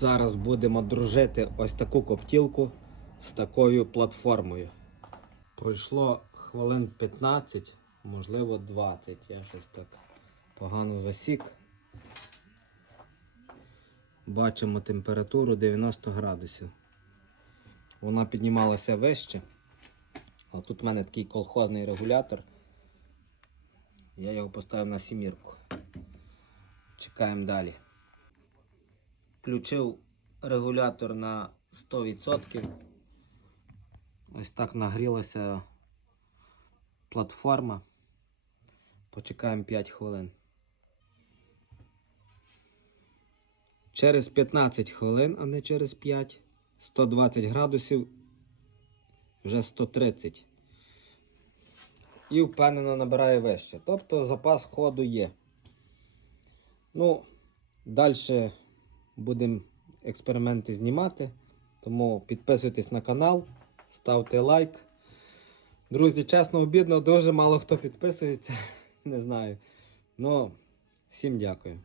Зараз будемо дружити ось таку коптілку з такою платформою. Пройшло хвилин 15, можливо 20. Я щось так погано засік. Бачимо температуру 90 градусів. Вона піднімалася вище. А тут в мене такий колхозний регулятор. Я його поставив на сімірку. Чекаємо далі. Включив регулятор на 100%. Ось так нагрілася платформа. Почекаємо 5 хвилин. Через 15 хвилин, а не через 5, 120 градусів, вже 130. І впевнено набирає вище. Тобто запас ходу є. Ну, далі будемо експерименти знімати. Тому підписуйтесь на канал, ставте лайк. Друзі, чесно, обідно, дуже мало хто підписується. Не знаю. Ну, всім дякую.